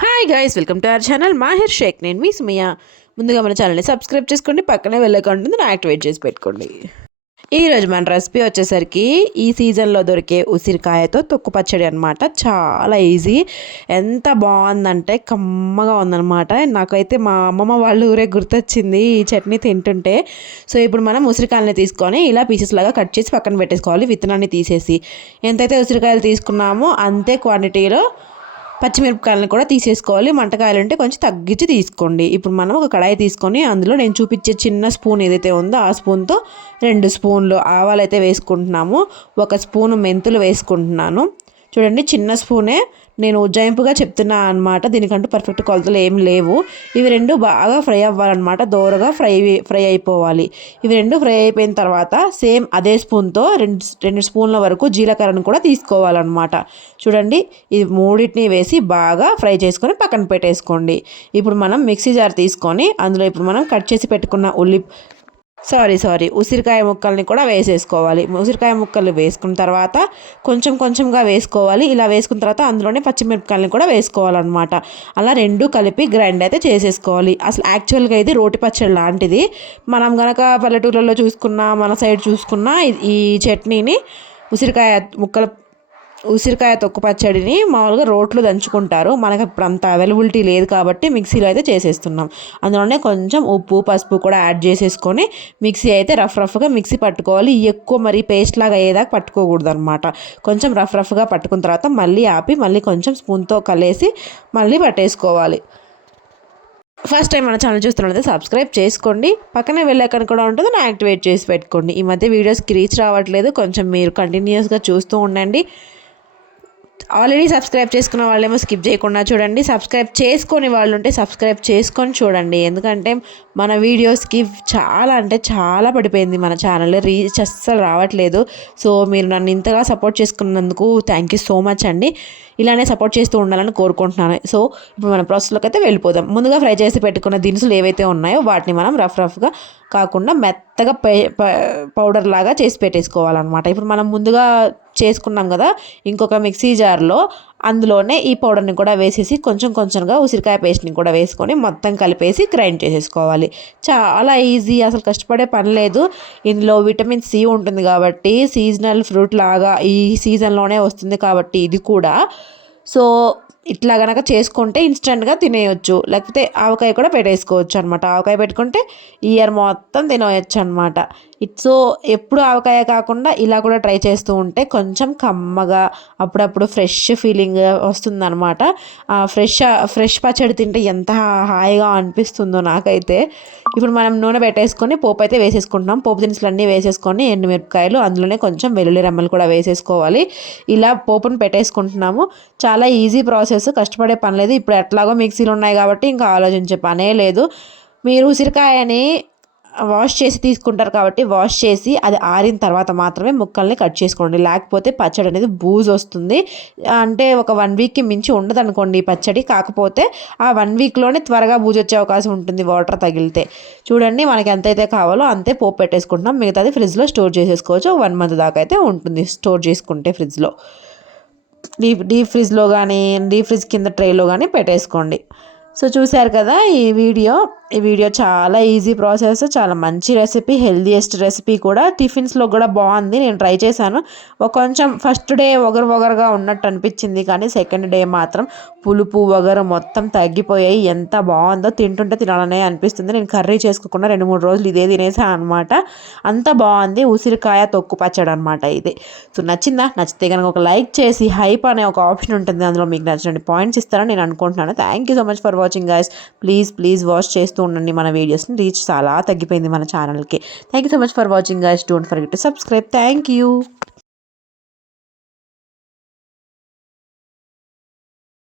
Hi guys, welcome to our channel Mahir Sheikh. నేను మీ Sumayya. ముందుగా మన ఛానల్ని సబ్స్క్రైబ్ చేసుకోండి, పక్కనే బెల్ ఐకాన్ ఉంటుంది, యాక్టివేట్ చేసి పెట్టుకోండి. ఈరోజు మన రెసిపీ వచ్చేసరికి ఈ సీజన్లో దొరికే ఉసిరికాయతో తొక్కు పచ్చడి అనమాట. చాలా ఈజీ, ఎంత బాగుందంటే కమ్మగా ఉందన్నమాట. నాకైతే మా అమ్మమ్మ వాళ్ళ ఊరే గుర్తొచ్చింది ఈ చట్నీ తింటుంటే. సో ఇప్పుడు మనం ఉసిరికాయలని తీసుకొని ఇలా పీసెస్ లాగా కట్ చేసి పక్కన పెట్టేసుకోవాలి. విత్తనాన్ని తీసేసి ఎంతైతే ఉసిరికాయలు తీసుకున్నామో అంతే క్వాంటిటీలో పచ్చిమిరపకాయలను కూడా తీసేసుకోవాలి. మంటకాయలు ఉంటే కొంచెం తగ్గించి తీసుకోండి. ఇప్పుడు మనం ఒక కడాయి తీసుకొని అందులో నేను చూపించే చిన్న స్పూన్ ఏదైతే ఉందో ఆ స్పూన్తో 2 స్పూన్లు ఆవాలు అయితే వేసుకుంటున్నాము. 1 స్పూను మెంతులు వేసుకుంటున్నాను. చూడండి, చిన్న స్పూనే, నేను ఉజ్జాయింపుగా చెప్తున్నా అనమాట. దీనికంటూ పర్ఫెక్ట్ కొలతలు ఏం లేవు. ఇవి 2 బాగా ఫ్రై అవ్వాలన్నమాట, దోరగా ఫ్రై అయిపోవాలి. ఇవి 2 ఫ్రై అయిపోయిన తర్వాత సేమ్ అదే స్పూన్తో 2 స్పూన్ల వరకు జీలకర్రను కూడా తీసుకోవాలన్నమాట. చూడండి, ఇది మూడింటిని వేసి బాగా ఫ్రై చేసుకొని పక్కన పెట్టేసుకోండి. ఇప్పుడు మనం మిక్సీ జార్ తీసుకొని అందులో ఇప్పుడు మనం కట్ చేసి పెట్టుకున్న ఉసిరికాయ ముక్కల్ని కూడా వేసేసుకోవాలి. ఉసిరికాయ ముక్కలు వేసుకున్న తర్వాత కొంచెంగా వేసుకోవాలి. ఇలా వేసుకున్న తర్వాత అందులోనే పచ్చిమిరపకాయలని కూడా వేసుకోవాలన్నమాట. అలా 2 కలిపి గ్రైండ్ అయితే చేసేసుకోవాలి. అసలు యాక్చువల్గా ఇది రోటి పచ్చడి లాంటిది. మనం గనక పల్లెటూర్లలో చూసుకున్నా, మన సైడ్ చూసుకున్నా ఈ చట్నీని ఉసిరికాయ తొక్కు పచ్చడిని మామూలుగా రోట్లో దంచుకుంటారు. మనకు ఇప్పుడు అంత అవైలబిలిటీ లేదు కాబట్టి మిక్సీలో అయితే చేసేస్తున్నాం. అందులోనే కొంచెం ఉప్పు, పసుపు కూడా యాడ్ చేసేసుకొని మిక్సీ అయితే రఫ్గా మిక్సీ పట్టుకోవాలి. ఎక్కువ మరి పేస్ట్ లాగా అయ్యేదాకా పట్టుకోకూడదు అనమాట. కొంచెం రఫ్గా పట్టుకున్న తర్వాత మళ్ళీ ఆపి మళ్ళీ కొంచెం స్పూన్తో కలిసి మళ్ళీ పట్టేసుకోవాలి. ఫస్ట్ టైం మన ఛానల్ చూస్తున్నట్లయితే సబ్స్క్రైబ్ చేసుకోండి, పక్కనే బెల్ ఐకాన్ కూడా ఉంటుంది, యాక్టివేట్ చేసి పెట్టుకోండి. ఈ మధ్య వీడియోస్కి రీచ్ రావట్లేదు, కొంచెం మీరు కంటిన్యూస్గా చూస్తూ ఉండండి. ఆల్రెడీ సబ్స్క్రైబ్ చేసుకున్న వాళ్ళేమో స్కిప్ చేయకుండా చూడండి, సబ్స్క్రైబ్ చేసుకొని వాళ్ళు ఉంటే సబ్స్క్రైబ్ చేసుకొని చూడండి. ఎందుకంటే మన వీడియోస్కి చాలా అంటే చాలా పడిపోయింది మన ఛానల్, రీచ్ అస్సలు రావట్లేదు. సో మీరు నన్ను ఇంతగా సపోర్ట్ చేసుకున్నందుకు థ్యాంక్ యూ సో మచ్ అండి. ఇలానే సపోర్ట్ చేస్తూ ఉండాలని కోరుకుంటున్నాను. సో ఇప్పుడు మన ప్రాసెస్లోకి అయితే వెళ్ళిపోదాం. ముందుగా ఫ్రై చేసి పెట్టుకున్న దినుసులు ఏవైతే ఉన్నాయో వాటిని మనం రఫ్గా కాకుండా మెత్తగా పౌడర్ లాగా చేసి పెట్టేసుకోవాలన్నమాట. ఇప్పుడు మనం ముందుగా చేసుకున్నాం కదా ఇంకొక మిక్సీ జార్లో, అందులోనే ఈ పౌడర్ని కూడా వేసేసి కొంచెంగా ఉసిరికాయ పేస్ట్ని కూడా వేసుకొని మొత్తం కలిపేసి గ్రైండ్ చేసేసుకోవాలి. చాలా ఈజీ, అసలు కష్టపడే పని లేదు. ఇందులో విటమిన్ సి ఉంటుంది కాబట్టి, సీజనల్ ఫ్రూట్ లాగా ఈ సీజన్లోనే వస్తుంది కాబట్టి ఇది కూడా. సో ఇట్లా కనుక చేసుకుంటే ఇన్స్టెంట్గా తినేయొచ్చు, లేకపోతే ఆవకాయ కూడా పెట్టేసుకోవచ్చు అనమాట. ఆవకాయ పెట్టుకుంటే ఇయర్ మొత్తం తినేయచ్చు అనమాట. సో ఎప్పుడు ఆవకాయ కాకుండా ఇలా కూడా ట్రై చేస్తూ ఉంటే కొంచెం కమ్మగా, అప్పుడప్పుడు ఫ్రెష్ ఫీలింగ్ వస్తుందన్నమాట. ఫ్రెష్ పచ్చడి తింటే ఎంత హాయిగా అనిపిస్తుందో నాకైతే. ఇప్పుడు మనం నూనె పెట్టేసుకొని పోపు అయితే వేసేసుకుంటున్నాం. పోపు దినుసులు అన్నీ వేసేసుకొని ఎండుమిరపకాయలు, అందులోనే కొంచెం వెల్లుల్లి రెమ్మలు కూడా వేసేసుకోవాలి. ఇలా పోపును పెట్టేసుకుంటున్నాము. చాలా ఈజీ ప్రాసెస్, కష్టపడే పని లేదు. ఇప్పుడు ఎట్లాగో మిక్సీలు ఉన్నాయి కాబట్టి ఇంకా ఆలోచించే పనే లేదు. మీరు ఉసిరికాయని వాష్ చేసి తీసుకుంటారు కాబట్టి వాష్ చేసి అది ఆరిన తర్వాత మాత్రమే ముక్కల్ని కట్ చేసుకోండి, లేకపోతే పచ్చడి అనేది బూజు వస్తుంది. అంటే ఒక 1 వీక్కి మించి ఉండదు అనుకోండి పచ్చడి. కాకపోతే ఆ 1 వీక్లోనే త్వరగా బూజు వచ్చే అవకాశం ఉంటుంది వాటర్ తగిలితే. చూడండి, మనకి ఎంతైతే కావాలో అంతే పోపు పెట్టేసుకుంటున్నాం. మిగతాది ఫ్రిడ్జ్లో స్టోర్ చేసేసుకోవచ్చు. 1 మంత్ దాకా అయితే ఉంటుంది స్టోర్ చేసుకుంటే ఫ్రిడ్జ్లో. డీప్ ఫ్రిడ్జ్లో కానీ డీప్ ఫ్రిడ్జ్ కింద ట్రేలో కానీ పెట్టేసుకోండి. సో చూశారు కదా ఈ వీడియో చాలా ఈజీ ప్రాసెస్, చాలా మంచి రెసిపీ, హెల్దీయెస్ట్ రెసిపీ కూడా. టిఫిన్స్లో కూడా బాగుంది, నేను ట్రై చేశాను. కొంచెం ఫస్ట్ డే ఒగరుగా ఉన్నట్టు అనిపించింది, కానీ సెకండ్ డే మాత్రం పులుపు ఒగరు మొత్తం తగ్గిపోయాయి. ఎంత బాగుందో, తింటుంటే తినాలనే అనిపిస్తుంది. నేను కర్రీ చేసుకోకుండా 2-3 రోజులు ఇదే తినేసాను అనమాట. అంత బాగుంది. ఉసిరికాయ తొక్కు పచ్చడి అనమాట ఇది. సో నచ్చితే కనుక ఒక లైక్ చేసి హైప్ అనే ఒక ఆప్షన్ ఉంటుంది, అందులో మీకు నచ్చినటువంటి పాయింట్స్ ఇస్తారని నేను అనుకుంటున్నాను. Thank you so much for watching guys. Please watch చేస్తూ ఉండండి మన వీడియోస్ని. రీచ్ చాలా తగ్గిపోయింది మన ఛానల్కి. Thank you so much for watching guys. Don't forget to subscribe. Thank you.